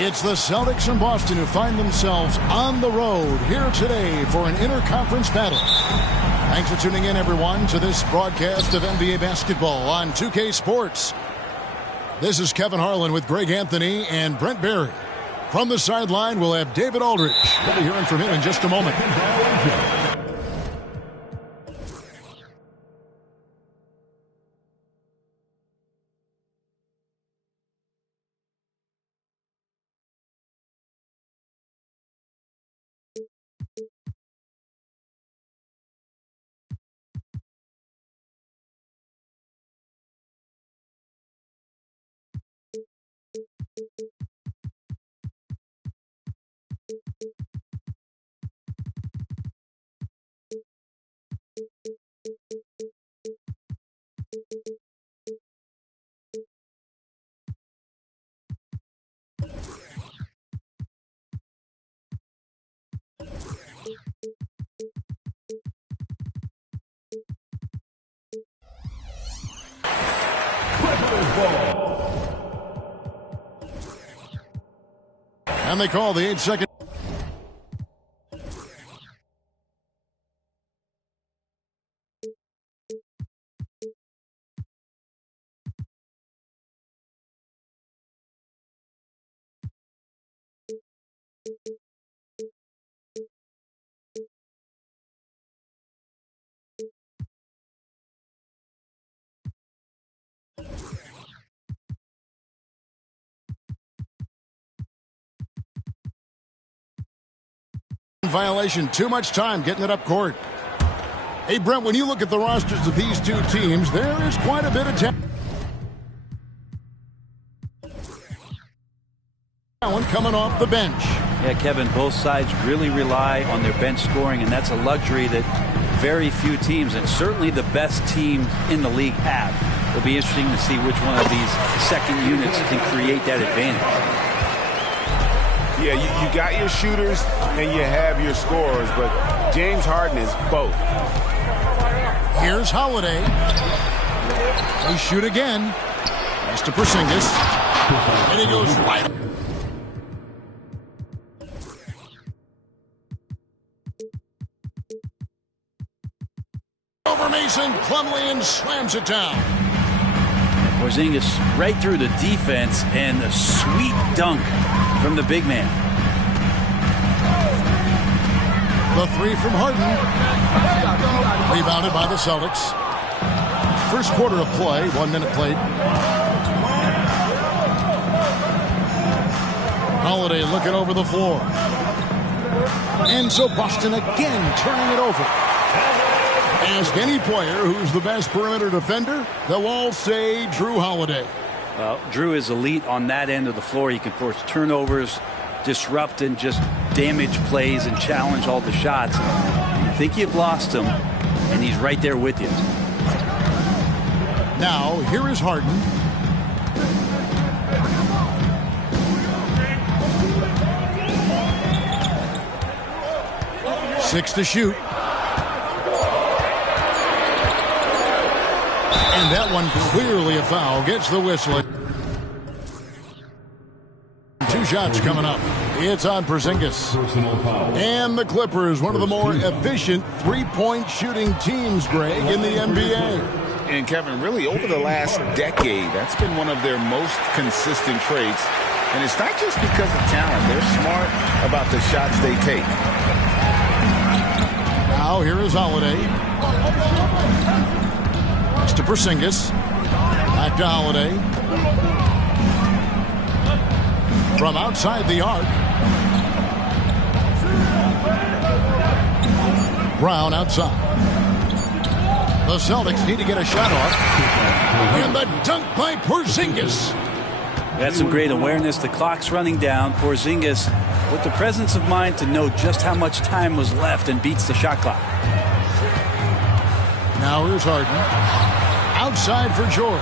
It's the Celtics in Boston who find themselves on the road here today for an interconference battle. Thanks for tuning in, everyone, to this broadcast of NBA basketball on 2K Sports. This is Kevin Harlan with Greg Anthony and Brent Barry. From the sideline, we'll have David Aldridge. We'll be hearing from him in just a moment. And they call the 8-second. Violation, too much time getting it up court. Hey, Brent, when you look at the rosters of these two teams, there is quite a bit of talent coming off the bench. Yeah, Kevin, both sides really rely on their bench scoring, and that's a luxury that very few teams, and certainly the best teams in the league, have. It'll be interesting to see which one of these second units can create that advantage. Yeah, you got your shooters and you have your scorers, but James Harden is both. Here's Holiday. They shoot again. Pass to Porzingis. And he goes right. Over Mason, Plumlee, and slams it down. Porzingis right through the defense, and a sweet dunk from the big man. The three from Harden. Rebounded by the Celtics. First quarter of play, 1 minute played. Holiday looking over the floor. And so Boston again turning it over. Ask any player who's the best perimeter defender, they'll all say Jrue Holiday. Well, Jrue is elite on that end of the floor. He can force turnovers, disrupt and just damage plays and challenge all the shots. You think you've lost him, and he's right there with you. Now, here is Harden. Six to shoot. And that one clearly a foul. Gets the whistle. Two shots coming up. It's on Porzingis. And the Clippers, one of the more efficient three-point shooting teams, Greg, in the NBA. And Kevin, really over the last decade, that's been one of their most consistent traits. And it's not just because of talent. They're smart about the shots they take. Now here is Holiday. Pass to Porzingis. Back to Holiday. From outside the arc. Brown outside. The Celtics need to get a shot off. And the dunk by Porzingis. That's some great awareness. The clock's running down. Porzingis with the presence of mind to know just how much time was left and beats the shot clock. Now here's Harden. Outside for George.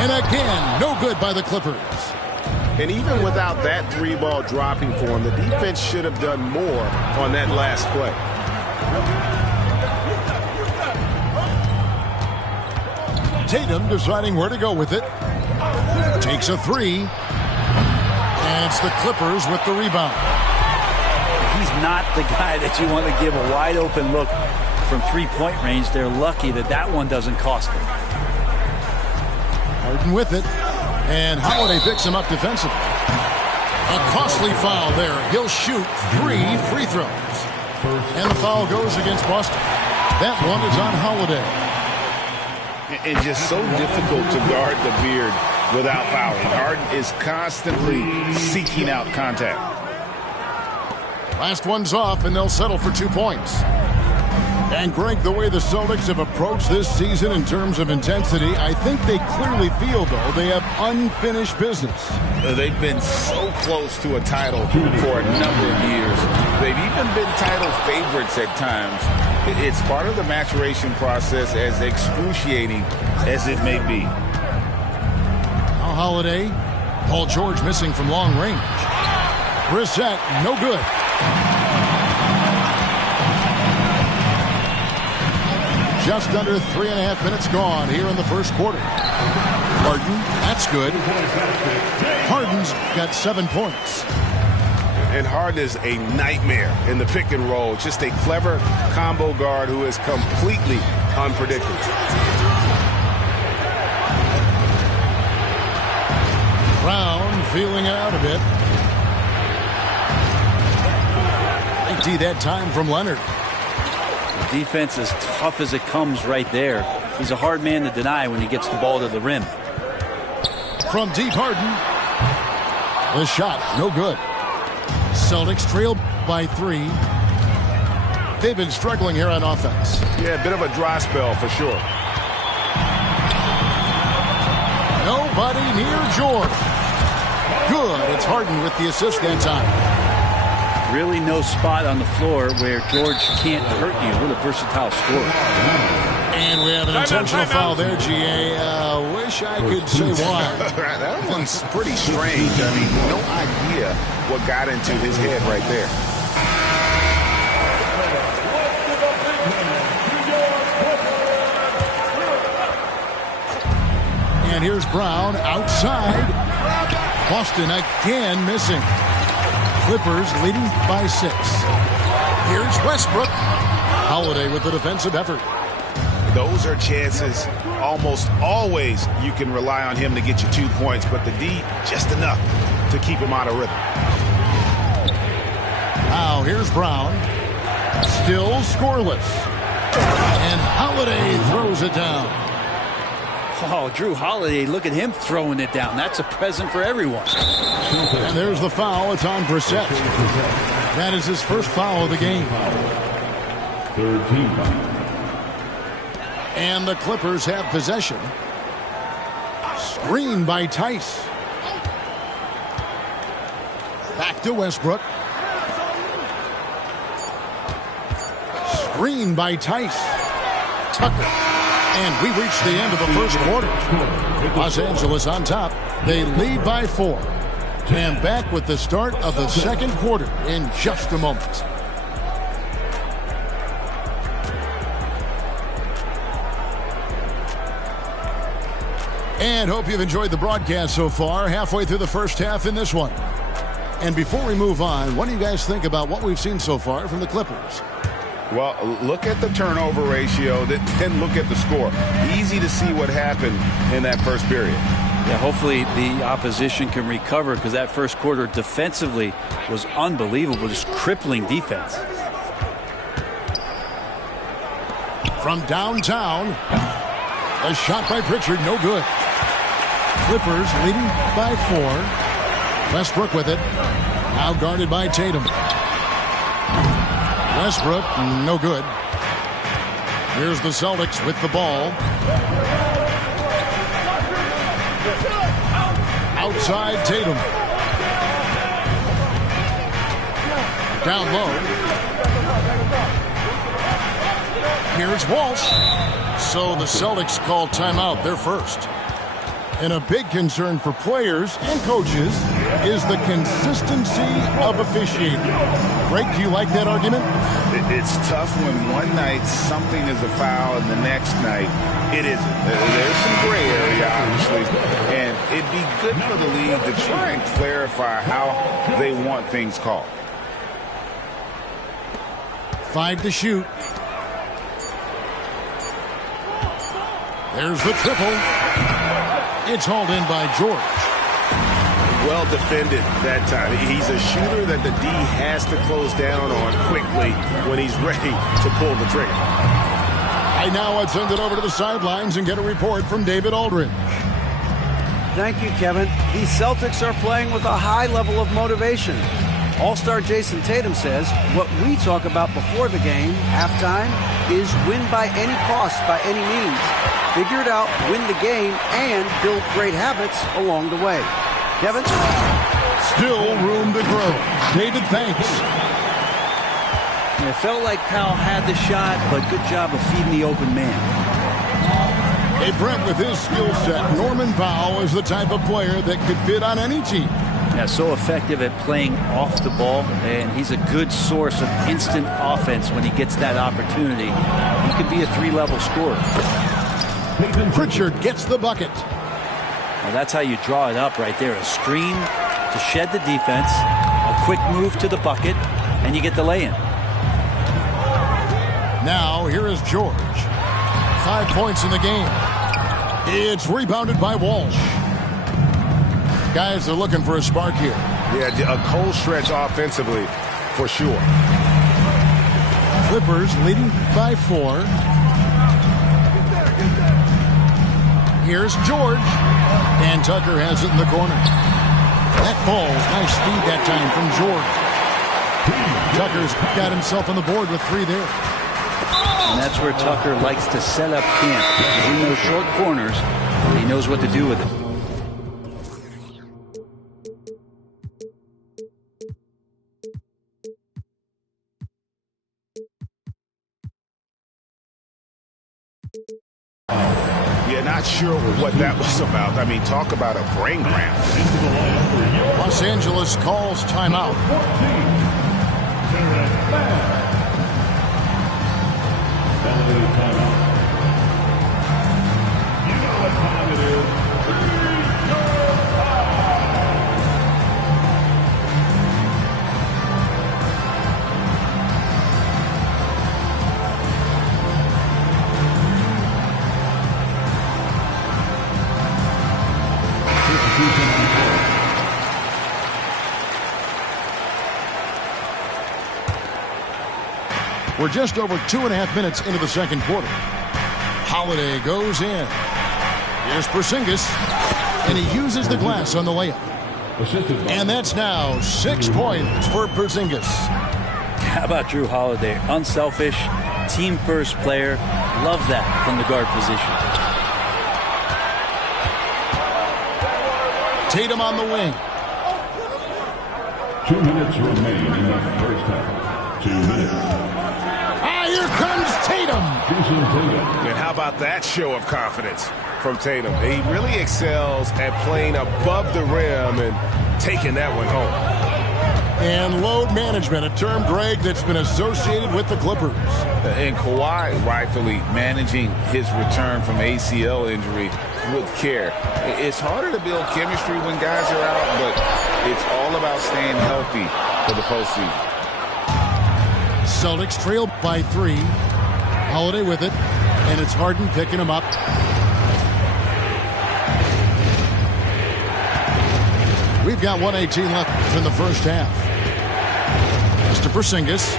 And again, no good by the Clippers. And even without that three-ball dropping for him, the defense should have done more on that last play. Tatum deciding where to go with it. Takes a three. And it's the Clippers with the rebound. He's not the guy that you want to give a wide-open look from three-point range. They're lucky that that one doesn't cost them. Harden with it. And Holiday picks him up defensively. A costly foul there. He'll shoot 3 free throws. And the foul goes against Boston. That one is on Holiday. And just so difficult to guard the beard without fouling. Harden is constantly seeking out contact. Last one's off, and they'll settle for 2 points. And Greg, the way the Celtics have approached this season in terms of intensity, I think they clearly feel, though, they have unfinished business. They've been so close to a title for a number of years. They've even been title favorites at times. It's part of the maturation process, as excruciating as it may be. Now Holiday. Paul George missing from long range. Brissett, no good. Just under 3.5 minutes gone here in the first quarter. Harden, that's good. Harden's got 7 points. And Harden is a nightmare in the pick and roll. Just a clever combo guard who is completely unpredictable. Brown feeling it out a bit. They that time from Leonard. The defense is tough as it comes right there. He's a hard man to deny when he gets the ball to the rim. From deep, Harden. The shot, no good. Celtics trail by 3. They've been struggling here on offense. Yeah, a bit of a dry spell for sure. Nobody near George. Good. It's Harden with the assist that time. Really no spot on the floor where George can't hurt you. What a versatile scorer. And we have an intentional foul there, GA. Wish I could say why. That one's pretty strange. I mean, no idea what got into his head right there. And here's Brown outside. Boston again missing. Clippers leading by 6. Here's Westbrook. Holiday with the defensive effort. Those are chances almost always you can rely on him to get you 2 points, but the D just enough to keep him out of rhythm. Now here's Brown. Still scoreless. And Holiday throws it down. Oh, Drew Holiday, look at him throwing it down. That's a present for everyone. And there's the foul. It's on Brissett. That is his first foul of the game. Third team foul. And the Clippers have possession. Screen by Tice. Back to Westbrook. Screen by Tice. Tucker. And we reach the end of the first quarter. Los Angeles on top. They lead by 4. And back with the start of the second quarter in just a moment. And hope you've enjoyed the broadcast so far. Halfway through the first half in this one. And before we move on, what do you guys think about what we've seen so far from the Clippers? Well, look at the turnover ratio, then look at the score. Easy to see what happened in that first period. Yeah, hopefully the opposition can recover because that first quarter defensively was unbelievable, just crippling defense. From downtown, a shot by Pritchard, no good. Clippers leading by 4. Westbrook with it. Now guarded by Tatum. Westbrook, no good. Here's the Celtics with the ball. Outside Tatum. Down low. Here's Walsh. So the Celtics call timeout, their first. And a big concern for players and coaches is the consistency of officiating. Greg, do you like that argument? It's tough when one night something is a foul and the next night it isn't. There's some gray area, obviously, and it'd be good for the league to try and clarify how they want things called. 5 to shoot. There's the triple. It's hauled in by George. Well defended that time. He's a shooter that the D has to close down on quickly when he's ready to pull the trigger. I now would send it over to the sidelines and get a report from David Aldridge. Thank you, Kevin. The Celtics are playing with a high level of motivation. All-star Jason Tatum says what we talk about before the game, halftime, is win by any cost, by any means. Figure it out, win the game, and build great habits along the way. Kevin? Still room to grow. David, thanks. It felt like Powell had the shot, but good job of feeding the open man. Hey, Brent, with his skill set, Norman Powell is the type of player that could fit on any team. Yeah, so effective at playing off the ball, and he's a good source of instant offense when he gets that opportunity. He could be a 3-level scorer. Pritchard gets the bucket. Well, that's how you draw it up right there. A screen to shed the defense, a quick move to the bucket, and you get the lay-in. Now, here is George. 5 points in the game. It's rebounded by Walsh. Guys are looking for a spark here. Yeah, a cold stretch offensively, for sure. Clippers leading by 4. Here's George. And Tucker has it in the corner. That ball, nice speed that time from George. Tucker's got himself on the board with 3 there. And that's where Tucker likes to set up camp. In those short corners, he knows what to do with it. Yeah, not sure what that was about. I mean, talk about a brain cramp. Los Angeles calls timeout. You know what time it is. We're just over 2.5 minutes into the second quarter. Holiday goes in. Here's Porzingis, and he uses the glass on the layup. And that's now 6 points for Porzingis. How about Jrue Holiday? Unselfish, team-first player. Love that from the guard position. Tatum on the wing. 2 minutes remain in the first half. 2 minutes. Here comes Tatum. And how about that show of confidence from Tatum? He really excels at playing above the rim and taking that one home. And load management, a term, Greg, that's been associated with the Clippers. And Kawhi rightfully managing his return from ACL injury with care. It's harder to build chemistry when guys are out, but it's all about staying healthy for the postseason. Celtics trail by 3. Holiday with it, and it's Harden picking him up. We've got 1:18 left in the first half. Pass to Porzingis,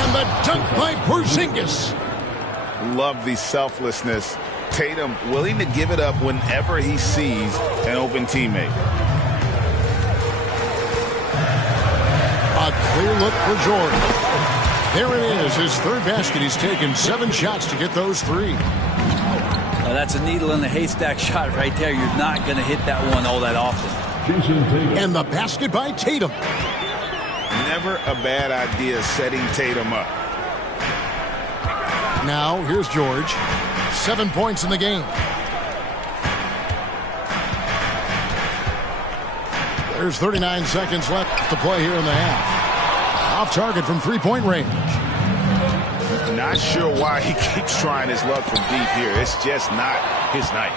and the dunk by Porzingis. Love the selflessness. Tatum willing to give it up whenever he sees an open teammate. A clear look for Jordan. There it is, his 3rd basket. He's taken 7 shots to get those 3. Now that's a needle in the haystack shot right there. You're not going to hit that one all that often. And the basket by Tatum. Never a bad idea setting Tatum up. Now, here's George. 7 points in the game. There's 39 seconds left to play here in the half. Off target from 3-point range. Not sure why he keeps trying his luck from deep here. It's just not his night.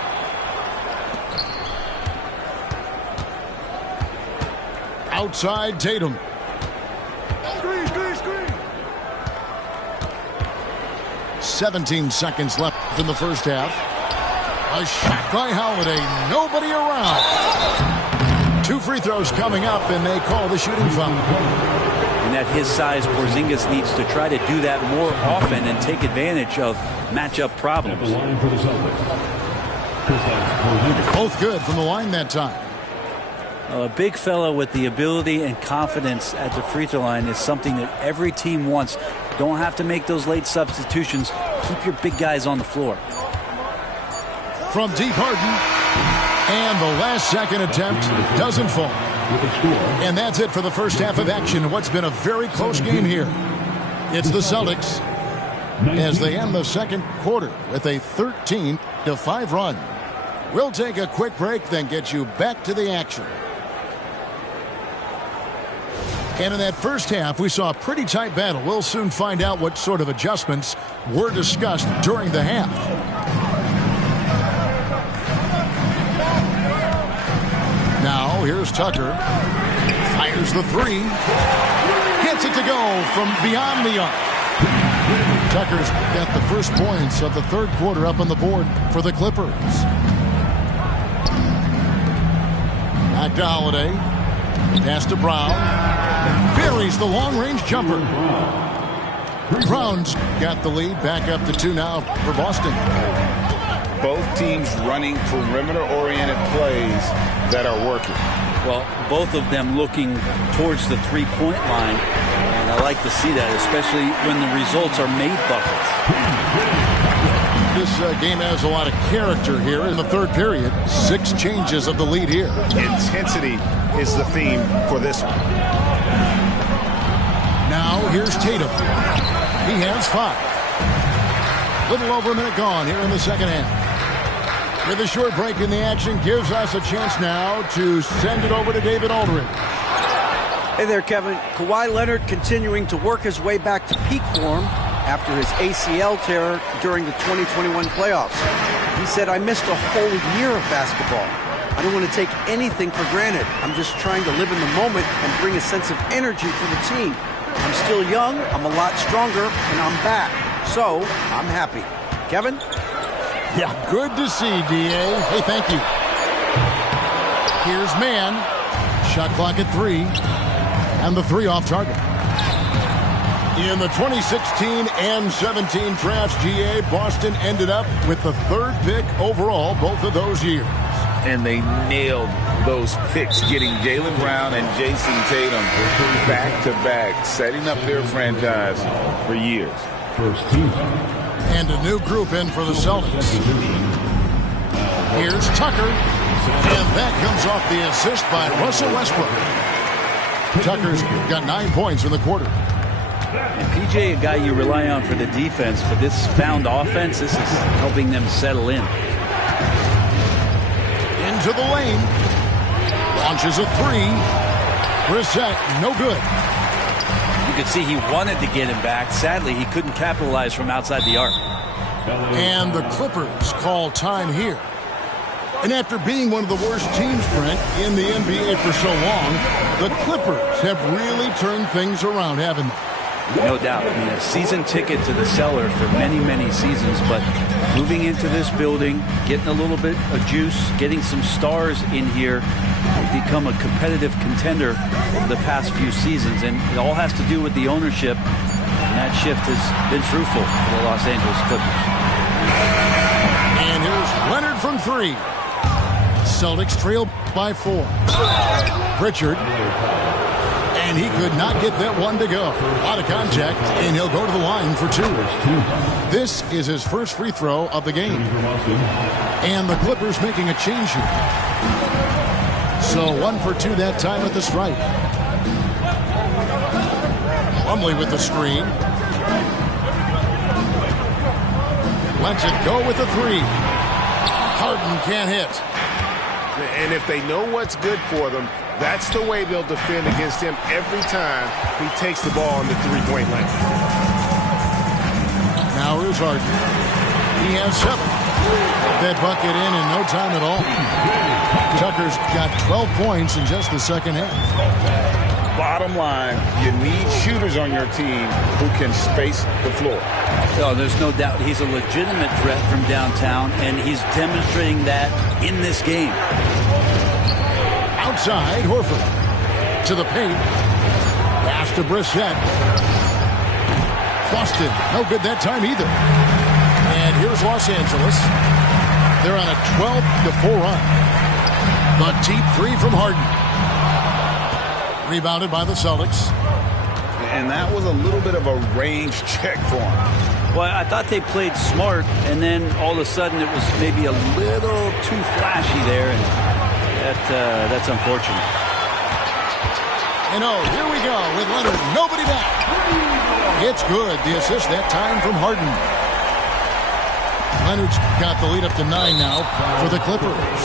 Outside Tatum. Screen. 17 seconds left in the first half. A shot by Holiday. Nobody around. 2 free throws coming up, and they call the shooting foul. And at his size, Porzingis needs to try to do that more often and take advantage of matchup problems. Both good from the line that time. A big fella with the ability and confidence at the free throw line is something that every team wants. Don't have to make those late substitutions. Keep your big guys on the floor. From deep, Harden. And the last second attempt doesn't fall. And that's it for the first half of action. What's been a very close game here. It's the Celtics as they end the second quarter with a 13-5 run. We'll take a quick break, then get you back to the action. And in that first half, we saw a pretty tight battle. We'll soon find out what sort of adjustments were discussed during the half. Now, here's Tucker. Fires the 3. Gets it to go from beyond the arc. Tucker's got the first points of the third quarter up on the board for the Clippers. Back to Holiday. Pass to Brown. Buries the long-range jumper. Brown's got the lead. Back up to 2 now for Boston. Both teams running perimeter-oriented plays that are working. Well, both of them looking towards the three-point line. And I like to see that, especially when the results are made buckets. This game has a lot of character here in the third period. 6 changes of the lead here. Intensity is the theme for this one. Now here's Tatum. He has 5. Little over a minute gone here in the second half. With a short break in the action gives us a chance now to send it over to David Aldridge. Hey there, Kevin. Kawhi Leonard continuing to work his way back to peak form after his ACL tear during the 2021 playoffs. He said, "I missed a whole year of basketball. I don't want to take anything for granted. I'm just trying to live in the moment and bring a sense of energy for the team. I'm still young, I'm a lot stronger, and I'm back. So, I'm happy." Kevin? Yeah, good to see, D.A. Hey, thank you. Here's Mann. Shot clock at 3. And the 3 off target. In the 2016 and 17 drafts, GA, Boston ended up with the 3rd pick overall both of those years. And they nailed those picks, getting Jaylen Brown and Jason Tatum back-to-back, setting up their franchise for years. First team. And a new group in for the Celtics. Here's Tucker. And that comes off the assist by Russell Westbrook. Tucker's got 9 points in the quarter. And PJ, a guy you rely on for the defense, but this found offense, this is helping them settle in. Into the lane. Launches a 3. Brissett, no good. You could see he wanted to get him back. Sadly, he couldn't capitalize from outside the arc. And the Clippers call time here. And after being one of the worst teams, Brent, in the NBA for so long, the Clippers have really turned things around, haven't they? No doubt. I mean, a season ticket to the cellar for many, many seasons, but moving into this building, getting a little bit of juice, getting some stars in here, become a competitive contender over the past few seasons, and it all has to do with the ownership, and that shift has been fruitful for the Los Angeles Clippers. And here's Leonard from 3. Celtics trail by 4. Pritchard. And he could not get that one to go. Out of contact, and he'll go to the line for 2. This is his first free throw of the game. And the Clippers making a change here. So 1 for 2 that time at the stripe. Plumlee with the screen. Lets it go with the 3. Harden can't hit. And if they know what's good for them, that's the way they'll defend against him every time he takes the ball on the three-point line. Now here's Harden. He has 7. That bucket in no time at all. Tucker's got 12 points in just the second half. Bottom line, you need shooters on your team who can space the floor. Oh, there's no doubt he's a legitimate threat from downtown, and he's demonstrating that in this game. Outside, Horford. To the paint. Pass to Brissett. Boston, no good that time either. And here's Los Angeles. They're on a 12-4 run. The deep 3 from Harden. Rebounded by the Celtics. And that was a little bit of a range check for him. Well, I thought they played smart, and then all of a sudden it was maybe a little too flashy there, and that's unfortunate. And here we go with Leonard. Nobody back. It's good. The assist that time from Harden. Leonard's got the lead up to 9 now for the Clippers.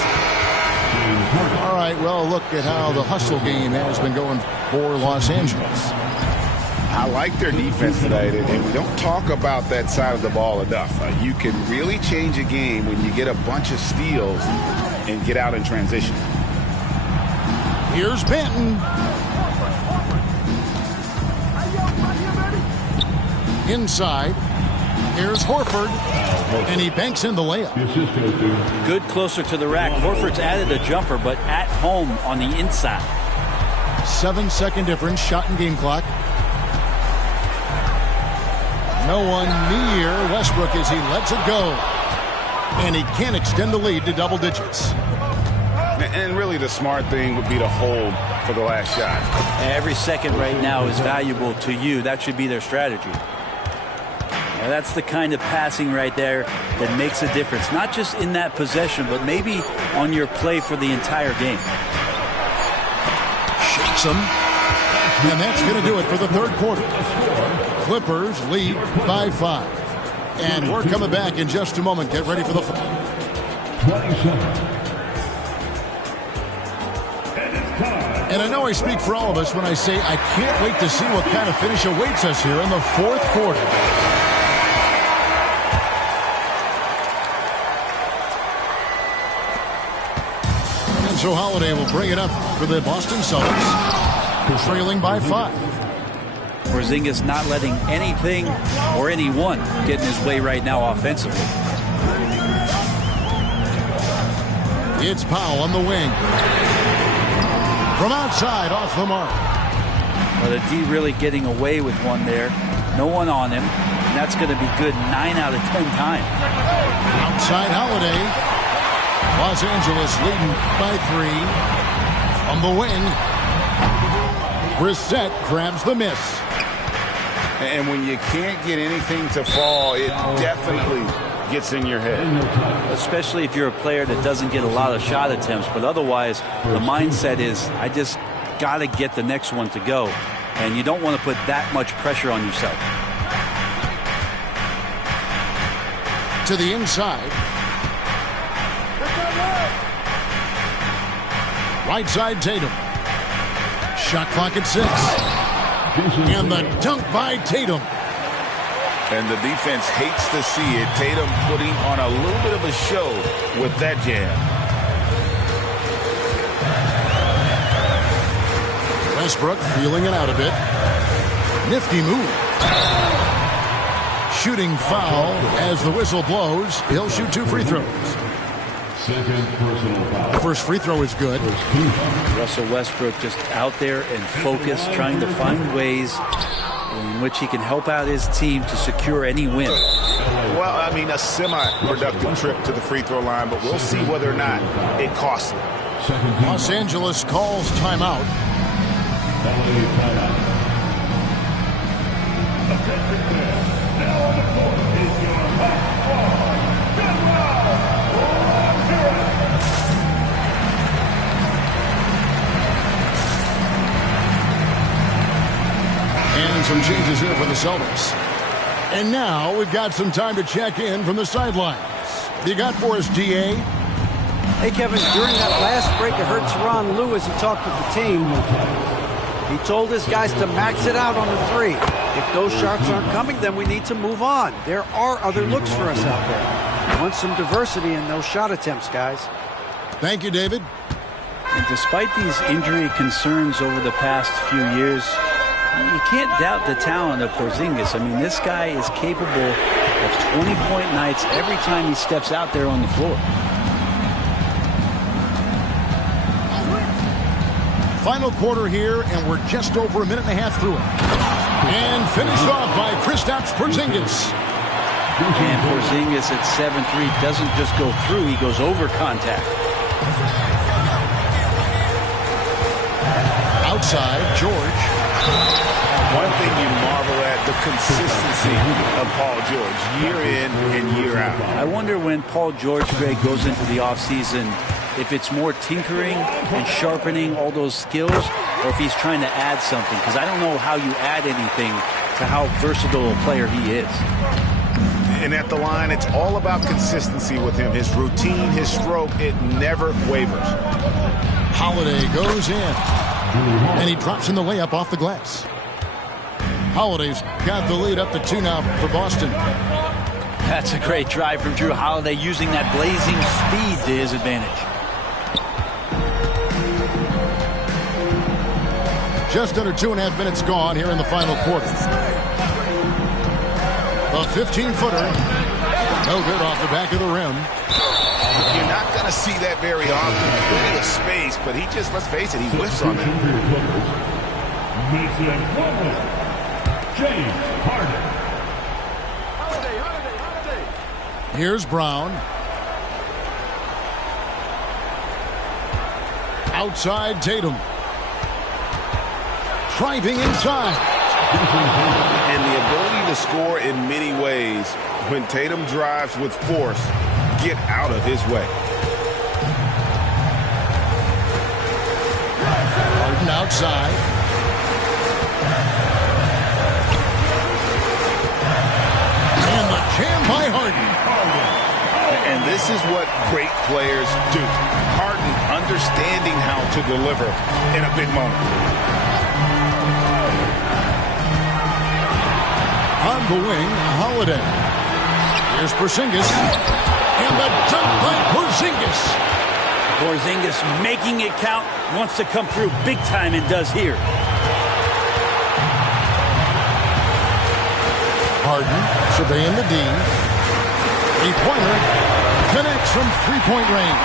All right, well, look at how the hustle game has been going for Los Angeles. I like their defense tonight, and we don't talk about that side of the ball enough. You can really change a game when you get a bunch of steals and get out in transition. Here's Benton. Inside. Here's Horford. And he banks in the layup. Good closer to the rack. Horford's added a jumper, but at home on the inside. 7-second difference, shot and game clock. No one near Westbrook as he lets it go. And he can't extend the lead to double digits. And really the smart thing would be to hold for the last shot. Every second right now is valuable to you. That should be their strategy. Now that's the kind of passing right there that makes a difference. Not just in that possession, but maybe on your play for the entire game. Shakes him. And that's going to do it for the third quarter. Clippers lead by 5. And we're coming back in just a moment. Get ready for the 27. And I know I speak for all of us when I say I can't wait to see what kind of finish awaits us here in the fourth quarter. And so Holiday will bring it up for the Boston Celtics, trailing by 5. Porzingis not letting anything or anyone get in his way right now offensively. It's Powell on the wing. From outside, off the mark. Well, the D really getting away with one there. No one on him. And that's going to be good 9 out of 10 times. Outside Holiday. Los Angeles leading by 3. From the wing. Brissett grabs the miss. And when you can't get anything to fall, it definitely gets in your head. Especially if you're a player that doesn't get a lot of shot attempts. But otherwise, the mindset is, I just got to get the next one to go. And you don't want to put that much pressure on yourself. To the inside. Right side Tatum. Shot clock at 6. And the dunk by Tatum. And the defense hates to see it. Tatum putting on a little bit of a show with that jam. Westbrook feeling it out a bit. Nifty move. Shooting foul as the whistle blows. He'll shoot 2 free throws. Second personal foul. The first free throw is good. Russell Westbrook just out there and focused, trying to find ways in which he can help out his team to secure any win. Well, I mean, a semi-productive trip to the free throw line, but we'll see whether or not it costs him. Los Angeles calls timeout. Now on the court is your hot And some changes here for the Celtics. And now we've got some time to check in from the sidelines. What you got for us, DA? Hey, Kevin, during that last break, I heard Tyronn Lue as he talked with the team. He told his guys to max it out on the 3. If those shots aren't coming, then we need to move on. There are other looks for us out there. We want some diversity in those shot attempts, guys. Thank you, David. And despite these injury concerns over the past few years, you can't doubt the talent of Porzingis. I mean, this guy is capable of 20-point nights every time he steps out there on the floor. Final quarter here, and we're just over a minute and a half through it. And finished off by Kristaps Porzingis. And Porzingis at 7'3" doesn't just go through, he goes over contact. Outside, George. One thing you marvel at, the consistency of Paul George, year in and year out. I wonder when Paul George, Greg, goes into the offseason, if it's more tinkering and sharpening all those skills, or if he's trying to add something. Because I don't know how you add anything to how versatile a player he is. And at the line, it's all about consistency with him. His routine, his stroke, it never wavers. Holiday goes in. And he drops in the layup off the glass. Holiday's got the lead up to 2 now for Boston. That's a great drive from Drew Holiday, using that blazing speed to his advantage. Just under 2.5 minutes gone here in the final quarter. A 15-footer. No good off the back of the rim. You're not going to see that very often. Plenty of space, but he just, let's face it, he whiffs on that. James Harden. Here's Brown. Outside Tatum. Driving inside. And the ability to score in many ways. When Tatum drives with force, get out of his way. Harden outside. And the jam by Harden. And this is what great players do. Harden understanding how to deliver in a big moment. On the wing, Holiday. Here's Porzingis. And the dunk by Porzingis. Porzingis making it count, wants to come through big time and does here. Harden surveying the D. Three-pointer connects from three-point range.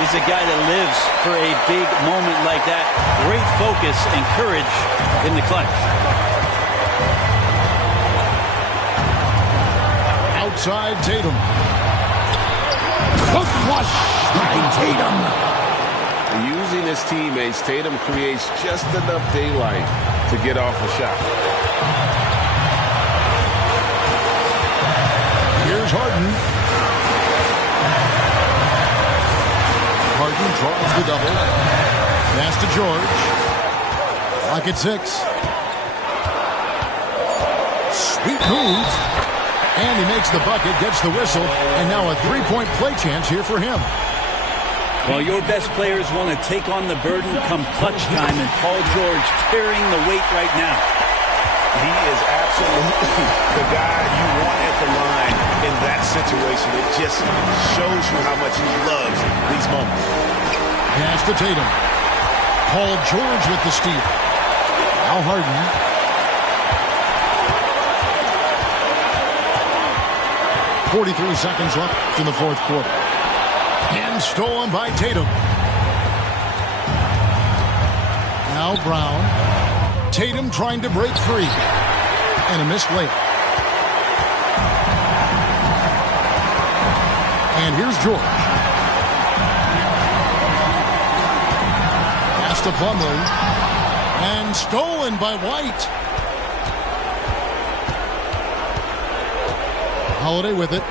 He's a guy that lives for a big moment like that. Great focus and courage in the clutch. Outside Tatum. Hook flush by Tatum. Using his teammates, Tatum creates just enough daylight to get off a shot. Here's Harden. Harden draws the double. Pass to George. Clock at 6. Sweet move. And he makes the bucket, gets the whistle, and now a three-point play chance here for him. Well, your best players want to take on the burden come clutch time, and Paul George carrying the weight right now. He is absolutely the guy you want at the line in that situation. It just shows you how much he loves these moments. Pass to Tatum. Paul George with the steal. Now Harden. 43 seconds left in the fourth quarter. And stolen by Tatum. Now Brown. Tatum trying to break free. And a missed layup. And here's George. Pass to Plumlee. And stolen by White. Holiday with it.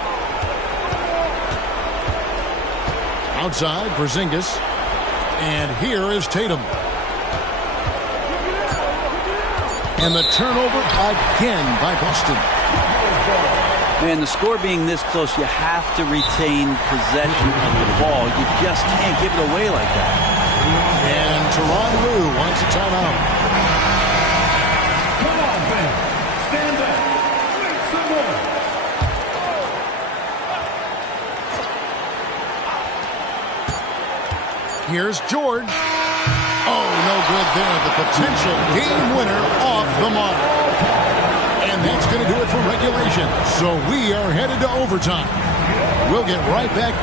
Outside, Porzingis. And here is Tatum. And the turnover again by Boston. Man, the score being this close, you have to retain possession of the ball. You just can't give it away like that. And Tyronn Lue wants a timeout. Come on, fans. Stand back. Make some noise. Here's George. Oh, no good there. The potential game winner off the mark. And that's going to do it for regulation. So we are headed to overtime. We'll get right back.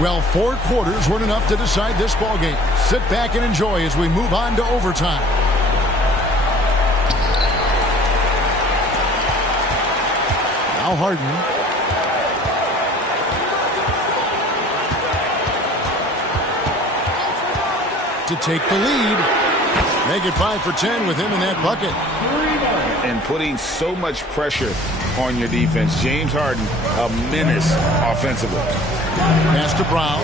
Well, 4 quarters weren't enough to decide this ballgame. Sit back and enjoy as we move on to overtime. Now Harden. To take the lead. Make it 5 for 10 with him in that bucket. And putting so much pressure on your defense. James Harden, a menace offensively. Pass to Brown.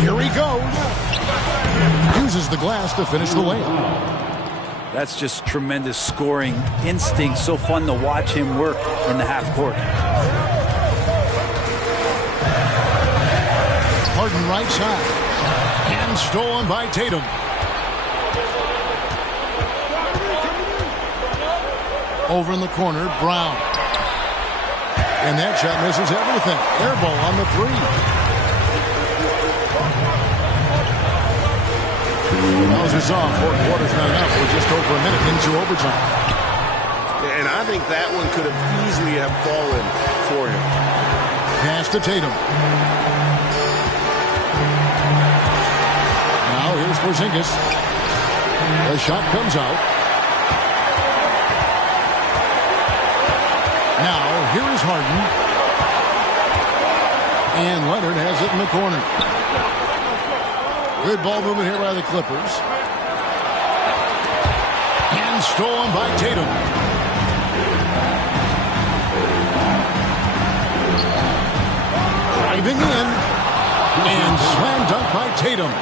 Here he goes. Uses the glass to finish the layup. That's just tremendous scoring instinct. So fun to watch him work in the half court. Harden right side. And stolen by Tatum. Over in the corner, Brown. And that shot misses everything. Air ball on the 3. Well, as we saw, 4 quarters not enough. We're just over a minute into overtime. And I think that one could have easily have fallen for him. Pass to Tatum. Now here's Porzingis. The shot comes out. here is Harden. And Leonard has it in the corner. Good ball movement here by the Clippers. And stolen by Tatum. Driving in. And slam dunk by Tatum.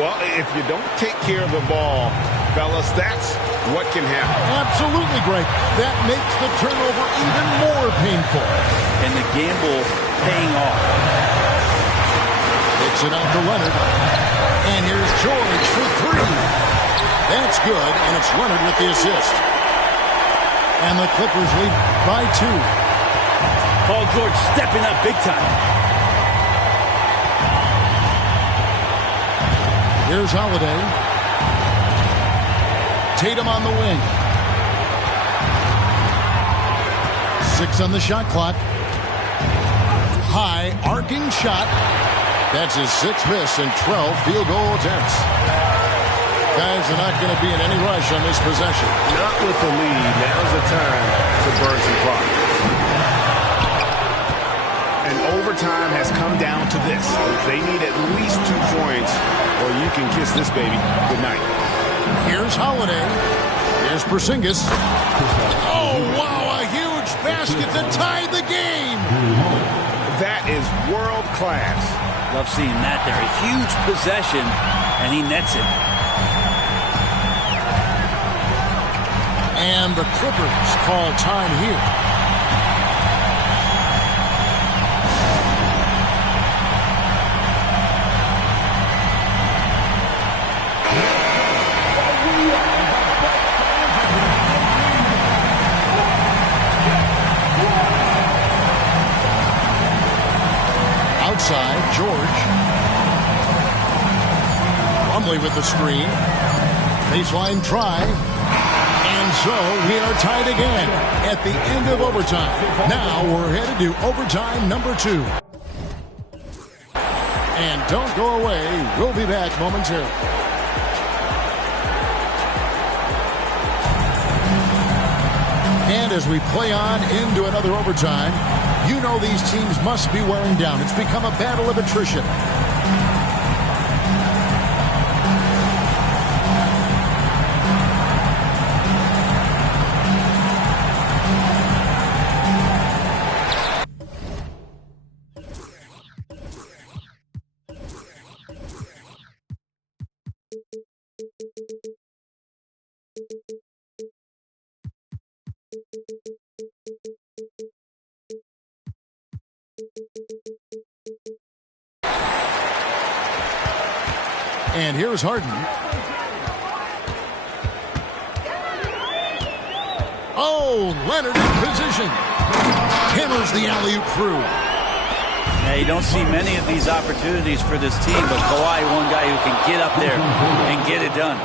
Well, if you don't take care of the ball, fellas, that's what can happen. Absolutely, Greg. That makes the turnover even more painful. And the gamble paying off. Kicks it out to Leonard. And here's George for three. That's good, and it's Leonard with the assist. And the Clippers lead by 2. Paul George stepping up big time. Here's Holiday. Tatum on the wing. 6 on the shot clock. High arcing shot. That's his 6th miss and 12 field goal attempts. Guys are not going to be in any rush on this possession. Not with the lead. Now's the time to burn some clock. And overtime has come down to this. They need at least 2 points, or you can kiss this baby goodnight. Here's Holiday. Here's Porzingis. Oh, wow, a huge basket to tie the game. That is world class. Love seeing that there. A huge possession, and he nets it. And the Clippers call time here. Outside, George. Plumlee with the screen. Baseline try. And so we are tied again at the end of overtime. Now we're headed to overtime number 2. And don't go away. We'll be back momentarily. And as we play on into another overtime, you know these teams must be wearing down. It's become a battle of attrition. And here's Harden. Oh, Leonard in position. Hammers the alley-oop through. Yeah, you don't see many of these opportunities for this team, but Kawhi, one guy who can get up there and get it done.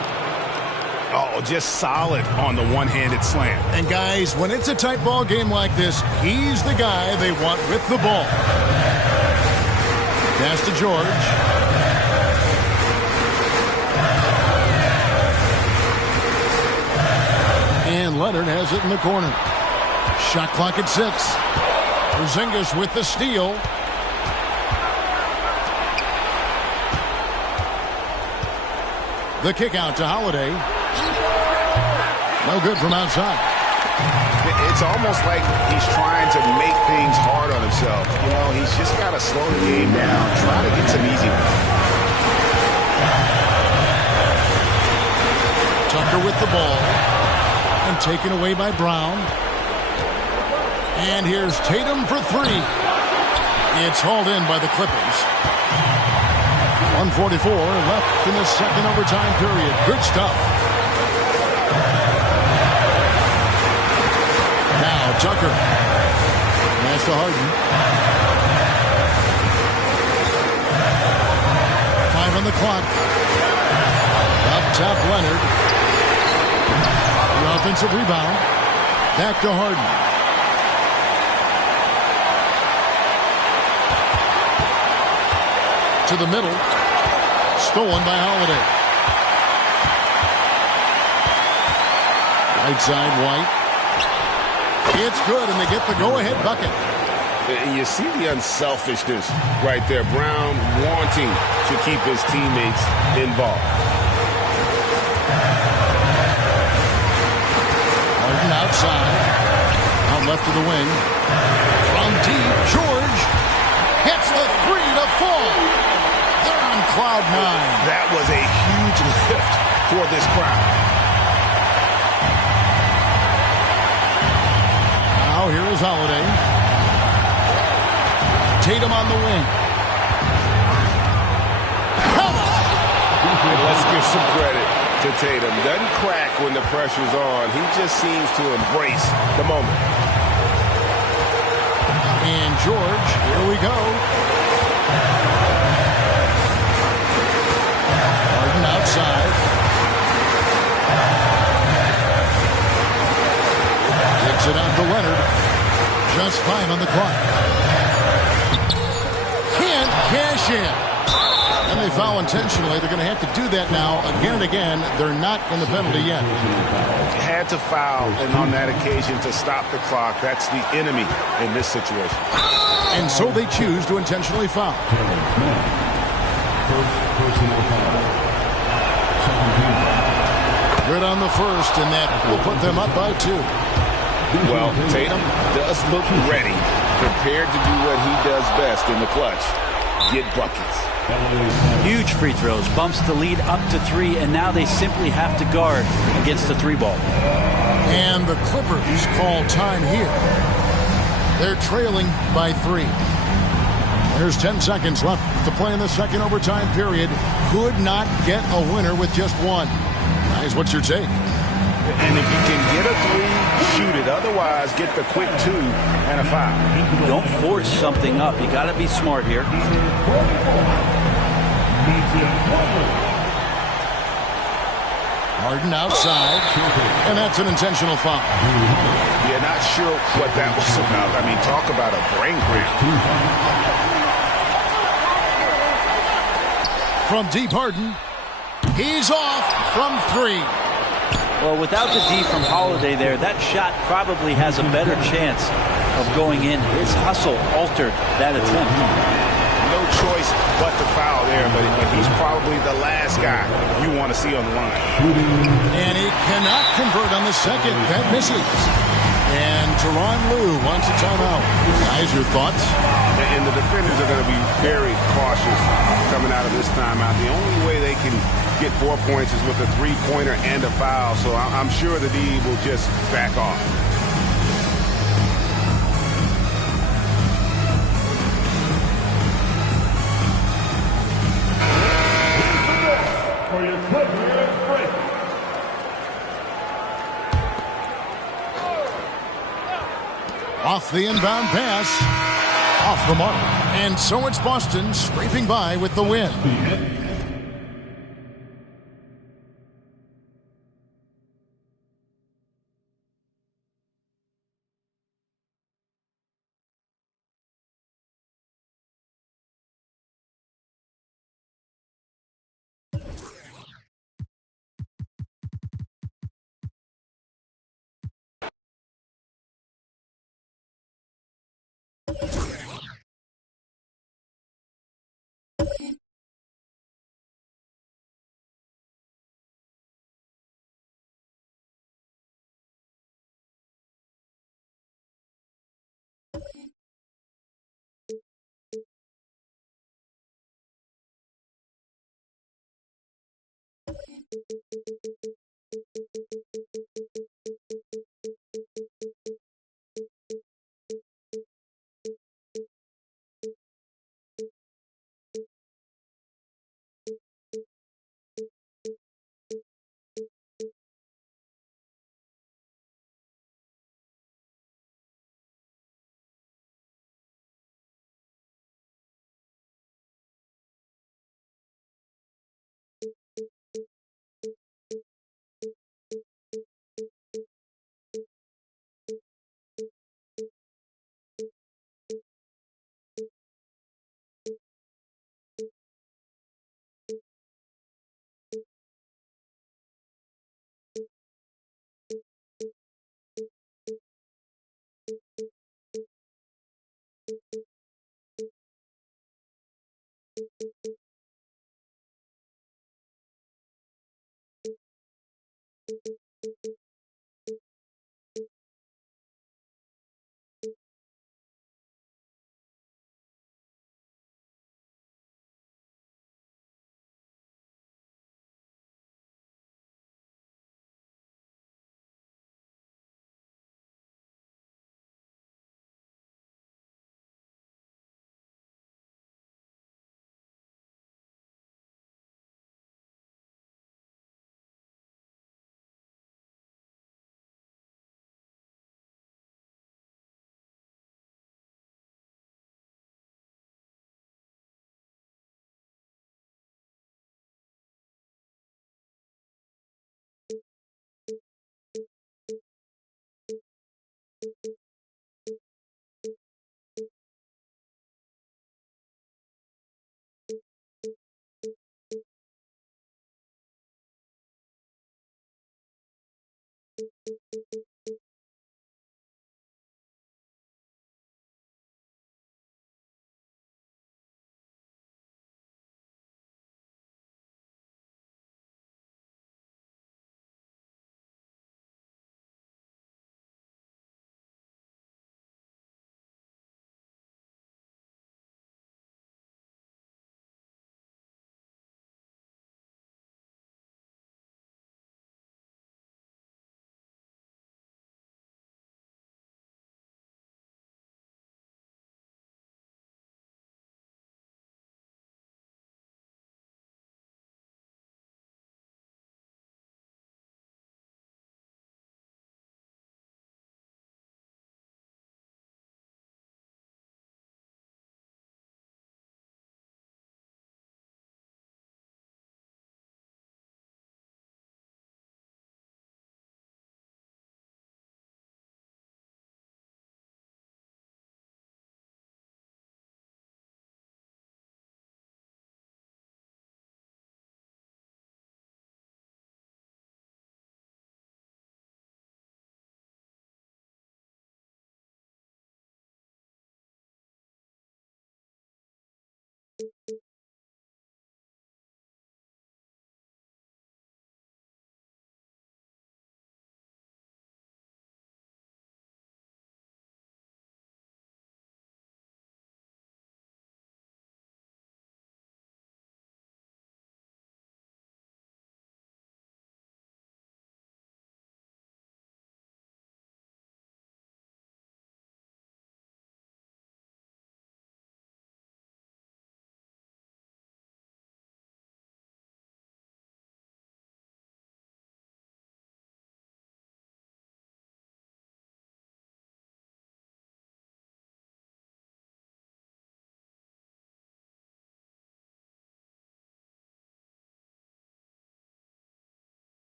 Oh, just solid on the one-handed slam. And guys, when it's a tight ball game like this, he's the guy they want with the ball. Pass to George. And Leonard has it in the corner. Shot clock at 6. Porzingis with the steal. The kick out to Holiday. No good from outside. It's almost like he's trying to make things hard on himself. You know, he's just got to slow the game down, try to get some easy ones. Tucker with the ball. And taken away by Brown. And here's Tatum for 3. It's hauled in by the Clippers. 1:44 left in the second overtime period. Good stuff. Now Tucker. Pass to Harden. 5 on the clock. Up top, Leonard. The offensive rebound. Back to Harden. To the middle. Stolen by Holiday. Right side, White. It's good, and they get the go-ahead bucket. And you see the unselfishness right there. Brown wanting to keep his teammates involved. Harden outside. Out left of the wing. From deep, George hits the three to fall. They're on cloud nine. That was a huge lift for this crowd. Now here is Holiday. Tatum on the wing. Let's give some credit to Tatum. Doesn't crack when the pressure's on. He just seems to embrace the moment. And George, here we go. Harden outside. Takes it out to Leonard. Just 5 on the clock. Can't cash in. And they foul intentionally. They're going to have to do that now again and again. They're not in the penalty yet. Had to foul, and on that occasion to stop the clock. That's the enemy in this situation. And so they choose to intentionally foul. First personal foul. Good on the first, and that will put them up by 2. Well, Tatum does look ready, prepared to do what he does best in the clutch, get buckets. Huge free throws, bumps the lead up to 3, and now they simply have to guard against the 3-ball. And the Clippers call time here. They're trailing by 3. There's 10 seconds left to play in the second overtime period. Could not get a winner with just 1. Guys, what's your take? And if you can get a 3, shoot it. Otherwise, get the quick 2 and a foul. Don't force something up. You got to be smart here. Harden outside, and that's an intentional foul. Yeah, not sure what that was about. I mean, talk about a brain cramp. From deep, Harden. He's off from 3. Well, without the D from Holiday there, that shot probably has a better chance of going in. His hustle altered that attempt. No choice but to foul there, but he's probably the last guy you want to see on the line. And he cannot convert on the second. That misses. And Tyronn Lue wants a timeout. Guys, your thoughts? And the defenders are going to be very cautious coming out of this timeout. The only way they can get 4 points is with a 3-pointer and a foul, so I'm sure the D will just back off. For your Clippers break. Off the inbound pass. Off the mark. And so it's Boston scraping by with the win.